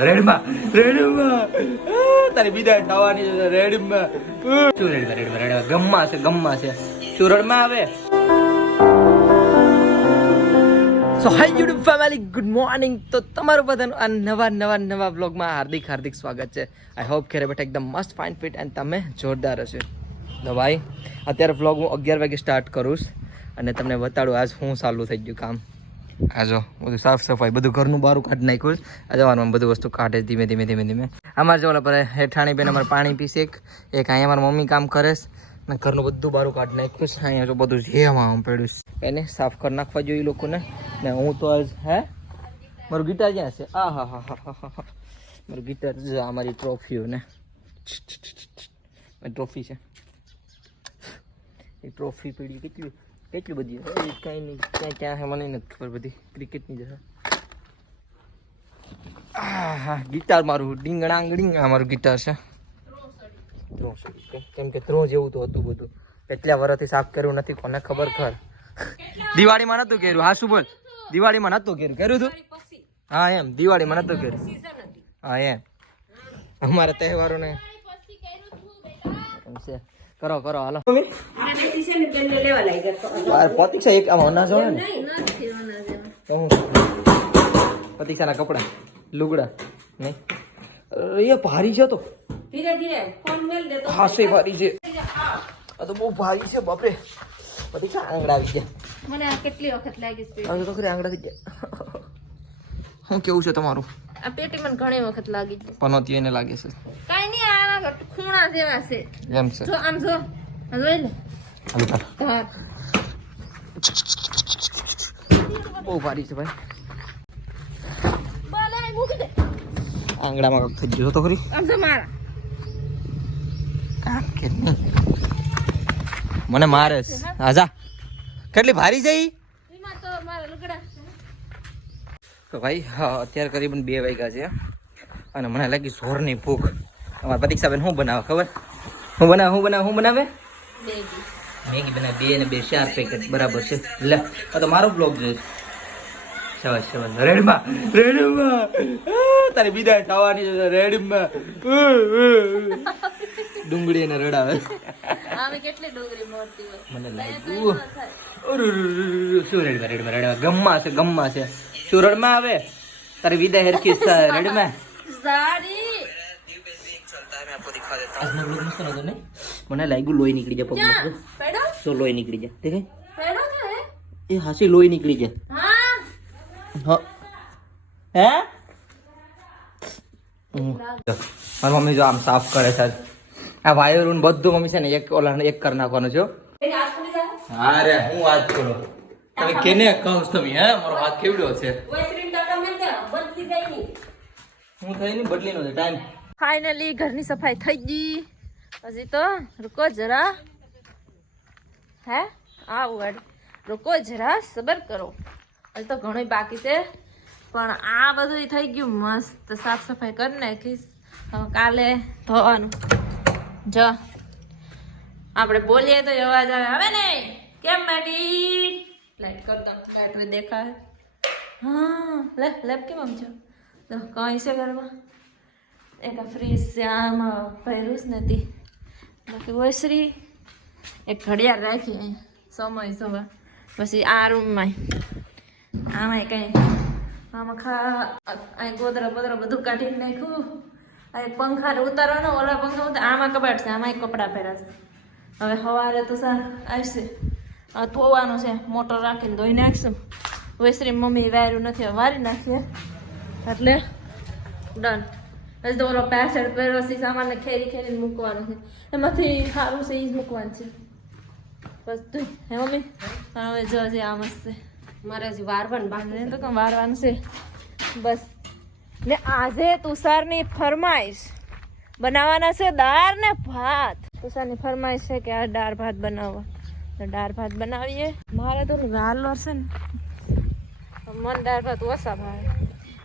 રેડમાં તારી વિદાય થવાની છે રેડમાં. શું રેડમાં ગમમાં છે શું રડમાં આવે. સો હાય યુટ્યુબ ફેમિલી, ગુડ મોર્નિંગ. તો તમારું બધાનું આ નવા વ્લોગમાં હાર્દિક સ્વાગત છે. આઈ હોપ ઘરે બેઠા એકદમ મસ્ત ફાઇન ફિટ એન્ડ તમે જોરદાર હશે. તો ભાઈ અત્યારે વ્લોગ હું 11 વાગે સ્ટાર્ટ કરું અને તમને બતાડું આજ હું ચાલુ થઈ ગયું કામ. આ જો બધું સાફ સફાઈ બધું ઘરનું બારું કાઢી નાખ્યું. આ જવાનું બધું વસ્તુ કાઢે ધીમે ધીમે. અમારે જો પર હેઠાણી બેન અમારે પાણી પીશે, એક અહીંયા મારી મમ્મી કામ કરે ને ઘરનું બધું બારું કાઢી નાખ્યું. અહીંયા જો બધું જેમાં પડ્યું એને સાફ કરી નાખવા જોઈએ લોકોને. ને હું તો આજ મારું ગિટાર ક્યાં છે? હા મારું ગિટાર જો અમારી ટ્રોફીઓ ને ટ્રોફી છે. એ ટ્રોફી પડી કેટલી બધી કઈ નહીં ક્યાં છે મને નથી ખબર. બધી ક્રિકેટની જશે. હા ગિટાર મારું ડીંગણાંગડીંગ મારું ગિટાર છે. કેમ કે ત્રણ જેવું તો હતું બધું. એટલા વર્ષથી સાફ કર્યું નથી, કોને ખબર ખર. દિવાળીમાં નતું કર્યું. હા શું બોલ? દિવાળીમાં નતું કર્યું તું? હા એમ દિવાળીમાં નતું કર્યું. હા એમ અમારા તહેવારો ને કરો હાલો. પ્રતીક્ષા એક આમ અનાજ હોય ને પ્રતીક્ષાના કપડા લુગડા નહીં એ ભારી છે. તો હાસે ભારી છે. આ તો બહુ ભારી છે બાપરે. પ્રતીક્ષા આંગળા આવી ગયા. મને આ કેટલી વખત લાગી છે. આ તો ખરી આંગળા થઈ ગયા. શું કેવું છે તમારું? આ પેટી મને ઘણી વખત લાગી છે. પનોતી એને લાગે છે. કાઈ નહીં, આના ખૂણા જેવા છે. એમ છે. જો આમ જો જોઈ લે. હા બહુ ભારી છે ભાઈ. બોલે મૂકી દે. આંગળામાં કક થઈ ગયો તો ખરી. આમ જો મારા કામ કે નહીં મને મારે છે. હા જા કેટલી ભારી છે ઈ. એમાં તો મારા લુગડા. તો ભાઈ હા અત્યારે કરીબન 2 વાગ્યા છે અને મને લાગી જોરની ભૂખ. અમારા પ્રતીક્ષાબેન શું બનાવે ખબર? શું બનાવે? મેગી બનાવે. 2 ને 2 4 પેકેટ બરાબર છે. લે આ તો મારો બ્લોગ જોઈશ. શાબાશ રેડમાં તારી વિદાય થવાની છે રેડમાં. ડુંગળી ને રડાવે. આમે કેટલી ડુંગળી મોરતી હોય. મને લાગ્યું શું રેડમાં ગમમાં છે શું રડમાં આવે. તારી વિદાય હરખી રેડમાં સારી. આજનો બ્લોગ મસ્ત નતો ને. મને લાગ્યું લોહી નીકળી જાય પગમાં. પેડો તો લોહી નીકળી જાય દેખાય. પેડો છે એ હાસી લોહી નીકળી જાય. હા હે મારી મમ્મી જો આમ સાફ કરે છે. આ વાયર બધું મમ્મી છે ને એક કરી નાખવાનું છે. હા રે હું વાત કરું તમે કેને કહો તમે? મારો હાથ કેવડો છે. હું થઈ ને બદલી નો ટાઈમ. ફાઇનલી ઘરની સફાઈ થઈ ગઈ. હજી તો રૂકો જરા. હે આવું રૂકો જરા સબર કરો. હજી તો ઘણું બાકી છે પણ આ બધું થઈ ગયું મસ્ત. સાફ સફાઈ કરી નાખીશ. હવે કાલે ધોવાનું. જો આપણે બોલીએ તો અવાજ આવે. હવે ને કેમ મેડી લાઈટ કરતા લાઈટ દેખાય. હા લેપ કેમ આમ છે? તો કઈ છે ઘરમાં? એક ફ્રીજ છે આમાં પહેરું જ નથી. બાકી ઓસરી એક ઘડિયાળ રાખી સમય સવાર. પછી આ રૂમમાં આમાં કંઈ આમાં અહીં ગોદરા બોદરા બધું કાઢી નાખ્યું. અહીં પંખા ઉતારવાનો ઓલા પંખા ઉતાર. આમાં કબાટ છે આમાં કપડાં પહેરાશે. હવે સવારે તો આવશે. હવે ધોવાનું છે. મોટર રાખીને ધોઈ નાખશું. વૈશ્રી મમ્મી વાયરું નથી વારી નાખીએ એટલે ડન. હજી તો ઓલો પેસેડ પહેરસી સામાનને ખેરીને મૂકવાનું છે. એમાંથી સારું છે એ જ મૂકવાનું છે બસ. તું હે મમ્મી હવે જો હજી આ મસ્ત છે. મારે હજી વારવાનું બાંધે તો કેમ વારવાનું છે બસ. ને આજે તુષારની ફરમાઈશ બનાવવાના છે દાળ ને ભાત. તુષારની ફરમાઈશ છે કે આ દાળ ભાત બનાવવા. તો દાળ ભાત બનાવીએ. મારે તો વાલો છે ને મને દાળ ભાત ઓછા ભાવે.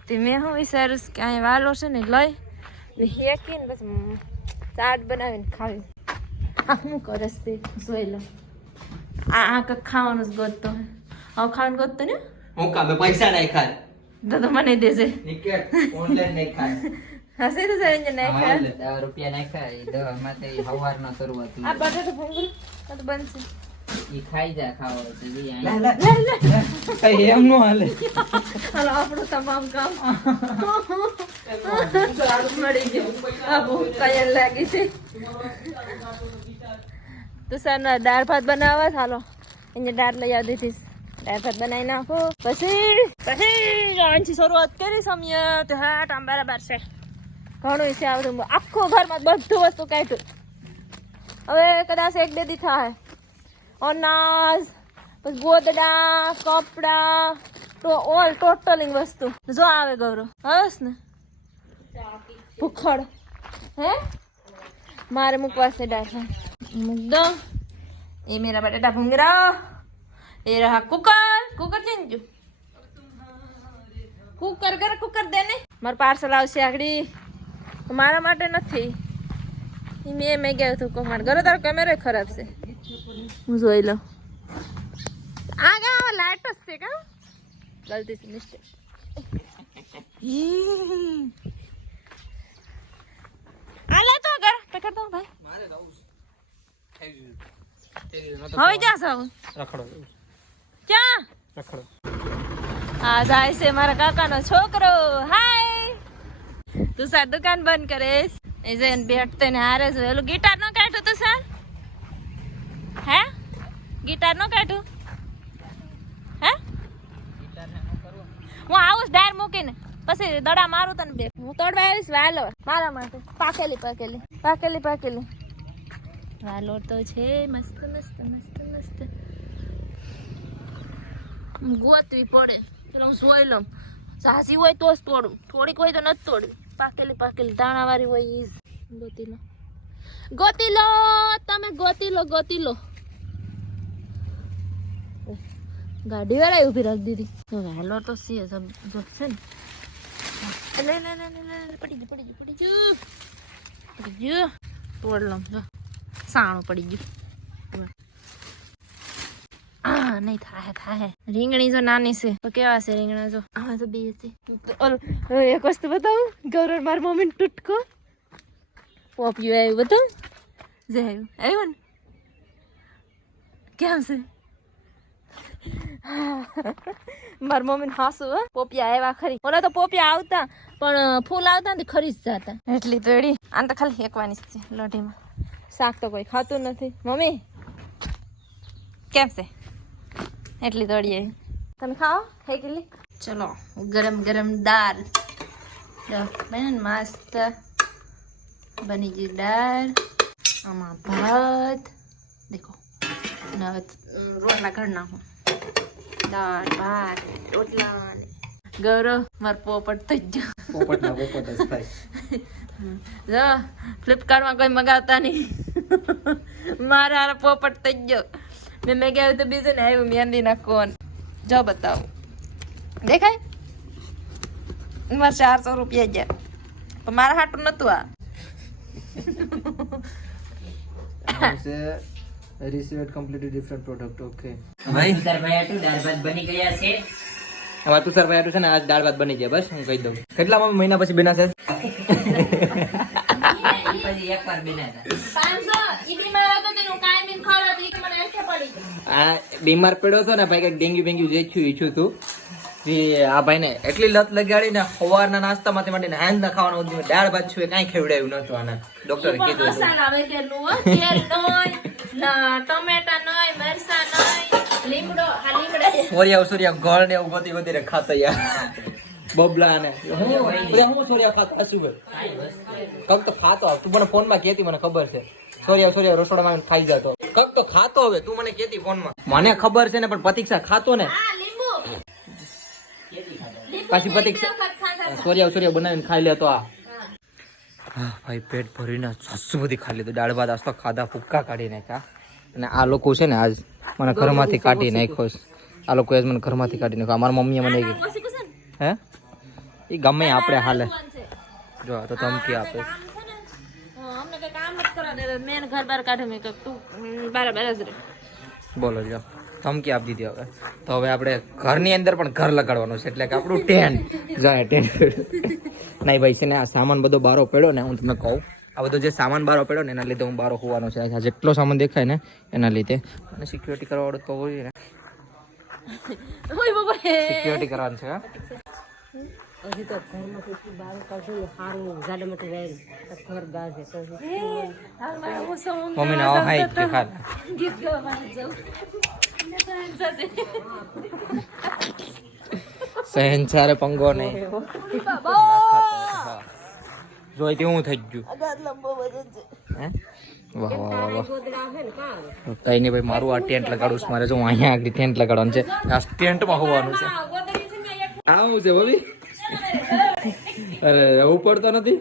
તે મેં શું વિચાર્યું કે અહીં વાલો છે ને લઈ ને હેકીને બસ ચાટ બનાવીને ખાવી. આ શું કરે છે જોઈ લો. આ કંઈક ખાવાનું જ ગોતતો હવે ખાવાનું ગોતતો ને. હું કામે પૈસા નહીં ખાય તો મને દેશે નિકેટ ઓનલાઈન નહીં ખાય હશે તો સર નહીં ખાય ₹10 નાખ્યા એ દવામાં તો સવારના શરૂઆત આ બટાટો ભૂંગળી આ તો બનશે ઈ ખાઈ જા ખાવો તો ઈ લે આઈ લે કઈ એમ નો હાલે હાલો આપણું તમામ કામ મળી ગયું આ ભૂખ કઈ લાગી છે તો સર દાળ ભાત બનાવવા ચાલો અહીંયા દાળ લઈ આવી દીધીશ દાળ ભાત બનાવી નાખો પછી આનથી શરૂઆત કરી સમય તો હા આમ બરાબર છે ઘણું છે આવડું આખું ઘરમાં બધું વસ્તુ કાઢ્યું હવે કદાચ 1-2 દી થાય અનાજ પછી ગોદડા કપડા તો ઓલ ટોટલિંગ વસ્તુ જો આવે ગૌરવ હસ ને ભૂખડ હે મારે મૂકવા છે દાળ મૂક દો ये मेरा बटाटा भूंग रहा ये रहा कुकर चेंज कुकर देने मारे पार्सल आवશે આગળી મારા માટે નથી મેં ગયા હતું કો મારા ઘરે તારો કેમેરો ખરાબ છે હું જોઈ લઉં આ ગયા લાઈટ છે કા ગલતી થી મિસ્ટેક આ લે તો ઘર પકડ દો ભાઈ મારે જાવું છે હવે જા સાવ રખડો ક્યાં રખડો આ જાય છે મારા કાકાનો છોકરો હાય તું સર દુકાન બંધ કરેશ એ જઈને બેઠતે ને હારે છે ઓલું ગિટાર નો કાઢ્યું તું સર હે ગિટાર નો કાઢ્યું હે હું આવું ડાયર મૂકીને પછી દડા મારું તને બે હું તોડવા આવીશ વાલો મારા માટે પાકેલી વાલો તો છે મસ્ત ગોતવી પડે પેલા હું જોઈ લઉં ઝાઝી હોય તો જ તોડું થોડીક હોય તો નથી તોડવી પાકેલી દાણાવાળી હોય ઈ ગોતી લો તમે ગોતી લો ગાડી વાળા ઉભી રાખી દીધી તો વહેલો તો છે સબ જો છે ને પડી ગયું તોડ લઉં જો સાણું પડી ગયું નહીં થાય રીંગણી જો નાની છે તો કેવા છે રીંગણા જો આમાં તો બે છે એક વસ્તુ બતાવું ગૌરવ મારી મમ્મી ટૂટકો પોપિયું આવ્યું બતાવું જે આવ્યું ને કેમ છે મારી મમ્મી હાસુ પોપિયા આવ્યા ખરી ઓલા તો પોપિયા આવતા પણ ફૂલ આવતા ને ખરી જ જતા એટલી તોડી આને તો ખાલી હેકવાની છે લોઢીમાં શાક તો કોઈ ખાતું નથી મમ્મી કેમ છે એટલી દોડીએ તમે ખાઓ હે કેટલી ચલો ગરમ દાળ બને ને મસ્ત બની ગઈ દાળ આમાં ભાત દેખો રોટલા ઘર નાખું દાળ ભાત રોટલા ગૌરવ માર પોપટ થઈ ગયો પોપટ જ થાય જો ફ્લિપકાર્ટમાં કોઈ મગાવતા નહીં મારા હારા પોપટ થઈ ગયો મેં ગયા તો બીજું ને આવ્યું મહેંદી ના કોન જો બતાવું દેખાય મારે 400 રૂપિયા ગયા પણ મારા હાટું નતું આ received completely different product okay ભાઈ તુષારભાઈ આટલું દાળ ભાત બની ગયા છે હવે તુષારભાઈ આટલું છે ને આજ દાળ ભાત બની ગયા બસ હું કહી દઉં કેટલા મહિના પછી બન્યા છે પછી એકવાર બનાવ્યા 500 ઈ બીમાર હતો તેનું કાયમી ખરો ઈ તો મને એકે પડી આ બીમાર પડ્યો હતો ને ભાઈ કઈક ડેન્ગ્યુ જે ઈચ્છું હતું આ ભાઈ ને એટલી લત લગાડી ને સવારના નાસ્તામાંથી માંડીને હાંજ ના ખાવાનું હતું દાળ ભાત છું કાંઈ ખવડાવ્યું નતું આના ડોક્ટરે કીધું હતું મસાલા વગરનું હો તેલ નોય ટમેટા નોય મરસા નોય લીમડા સોરિયા ગળ ને એવું ગોતી ખાતા યાર બબલા ને હું સોરિયા ખાતા શું કક તો ખાતો તું મને ફોન માં કેતી મને ખબર છે સોરિયા રસોડામાં ખાઈ જતો કક તો ખાતો હવે તું મને કેતી ફોન માં મને ખબર છે ને પણ પ્રતીક્ષા ખાતો ને પાછી પ્રતીક્ષા સોરિયા બનાવીને ખાઈ લેતો આ ભાઈ પેટ ભરીને સસ્તું બધી ખાઈ લીધું દાળ ભાત આજ તો ખાધા ફૂક્કા કાઢી નાખ્યા અને આ લોકો છે ને આજ મને ઘરમાંથી કાઢી નાખ્યો આ લોકો આજ મને ઘરમાંથી કાઢી નાખ્યો અમારા મમ્મીએ મને હે એ ગમે આપણે હાલે જો તો ધમકી આપે અમને કઈ કામ નથી કરવા દે મેન ઘર બાર કાઢે મેં તું બરાબર જ રે બોલો જો ધમકી આપી દીધી હવે. તો હવે આપણે ઘરની અંદર પણ ઘર લગાડવાનું છે, એટલે કે આપણું ટેન્ટ જાય ટેન્ટ. નહીં ભાઈ છે ને, આ સામાન બધો બારો પડ્યો ને, હું તમને કહું, આ બધો જે સામાન બારો પડ્યો ને એના લીધે હું બારો હોવાનો છે. આ જેટલો સામાન દેખાય ને એના લીધે. અને સિક્યોરિટી કરવાવાળું તો હોય ને, ઓય બાબા સિક્યોરિટી કરવાનું છે. હા હજી તો ઘરમાં કોઈ બહાર કાઢો ને સારું ગાડામાંથી વેર ઘર ગાજે તો હાલમાં હું સૌ મમ્મીને આવો હાઈ કે ખાલ. ગીત ગાવા માટે જાઉં સહેનસારે પંગો નહીં. બાબા જોઈતી હું થઈ ગયું. અગાધ લંબો વજન છે. હે વાહ વાહ વાહ વાહ. ગોદડા છે ને કાં કઈ નહીં ભાઈ, મારું આ ટેન્ટ લગાડું છું. મારે જો અહીંયા આગળ ટેન્ટ લગાડવાનું છે. આ ટેન્ટમાં હોવાનું છે. આ હું છે બોલી? અરે ઉપર તો નથી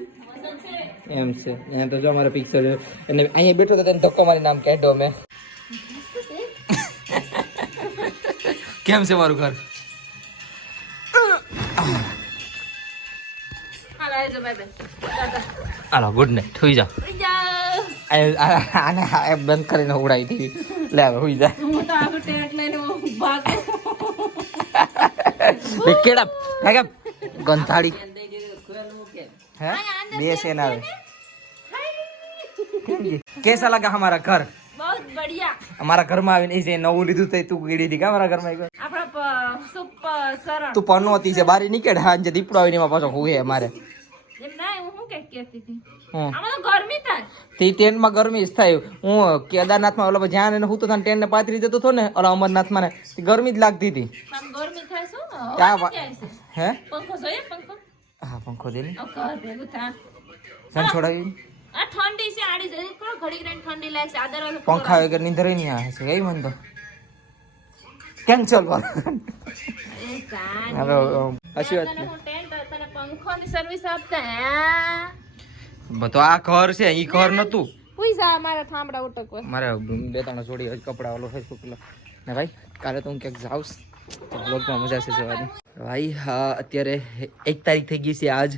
એમ છે. અહીંયા તો જો અમારે પિક્ચર એને અહીંયા બેઠો તો તેને ધક્કો મારી નામ કહેતો મેં. કેમ છે મારું ઘર? હાલો આવજો બાય બાય હાલો ગુડ નાઇટ, હુઈ જાઓ. આને બંધ કરીને ઉડાવી દીધી. લે હવે હુઈ જા. હું તો આખું ટેન્ટ લઈને ભાગે કેડા કાકા ગંધાડી હે બે સેન આવે. कैसा लगा हमारा घर? बहुत बढ़िया. हमारा घर में आવીને એ નવું લીધું તો તું ગીડી હતી કે અમારા ઘરમાં એક વાર? આપણા સુપર સરળ તું પનોતી છે બારી નીકળ. હા જે દીપડો આવીને એમાં પાછો હુએ અમારે. એમ ના હું શું કહેતી હતી હું આમાં તો ગરમી થાય. તે ટેન્ટમાં ગરમી જ થાય. હું કેદારનાથમાં ઓલા જ્યાં એને હું તો ટેન્ટ ને પાથરી જતો હતો ને ઓલા અમરનાથમાં ને તે ગરમી જ લાગતી હતી. આમ ગરમી થાય શું ને ક્યાં હવા ક્યાં છે? હે પંખો જોઈએ પંખો હા પંખો દે ને ઘર ભેગું થાય. સન છોડાવી. આ ઠંડી છે આડી જઈ થોડો ઘડી ઘડી ઠંડી લાગશે આદર પંખા વગર નીંદર નહીં આવે છે કઈ મન તો કેન્સલ કર. હવે હસી વાત હું ટેન્ટ તને પંખોની સર્વિસ આપતા હે બધો આ ઘર છે ઈ ઘર નતું. પૈસા મારા થાંભડા ઉટકવા મારે બે ત્રણ જોડી કપડા ઓલો ફેસબુક ને ભાઈ કાલે તો હું ક્યાંક જાઉં તો બ્લોગમાં મજા છે જોવાની. ભાઈ હા અત્યારે 1 તારીખ થઈ ગઈ છે આજ,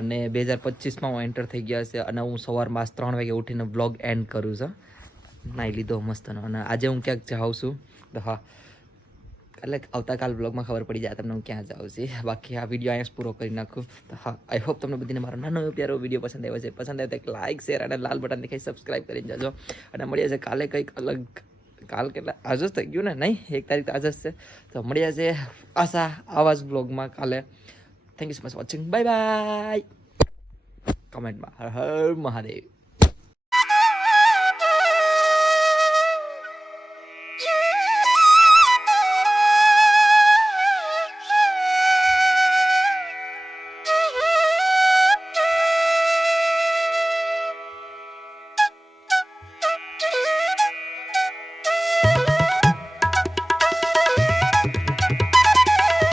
અને 2025માં હું એન્ટર થઈ ગયા છે. અને હું સવારમાં 3 વાગે ઉઠીને બ્લોગ એન્ડ કરું છું. નાઈ લીધો મસ્તનો. અને આજે હું ક્યાંક જાઉં છું તો હા એટલે આવતાકાલ બ્લોગમાં ખબર પડી જાય તમને હું ક્યાં જાઉં છું. બાકી આ વિડીયો અહીંયા પૂરો કરી નાખું તો હા આઈ હોપ તમને બધીને મારો નાનો પ્યારો વિડીયો પસંદ આવ્યો છે. પસંદ આવે તો એક લાઇક શેર અને લાલ બટન દેખાઈ સબસ્ક્રાઈબ કરીને જજો. અને મળીએ છે કાલે કંઈક અલગ. કાલ કેટલા આજ જ થઈ ગયું ને? નહીં 1 તારીખ તો આજ જ છે. તો મળીએ છે આશા આવા જ બ્લોગમાં કાલે. Thank you so much watching. Bye bye. કમેન્ટમાં હર હર મહાદેવ.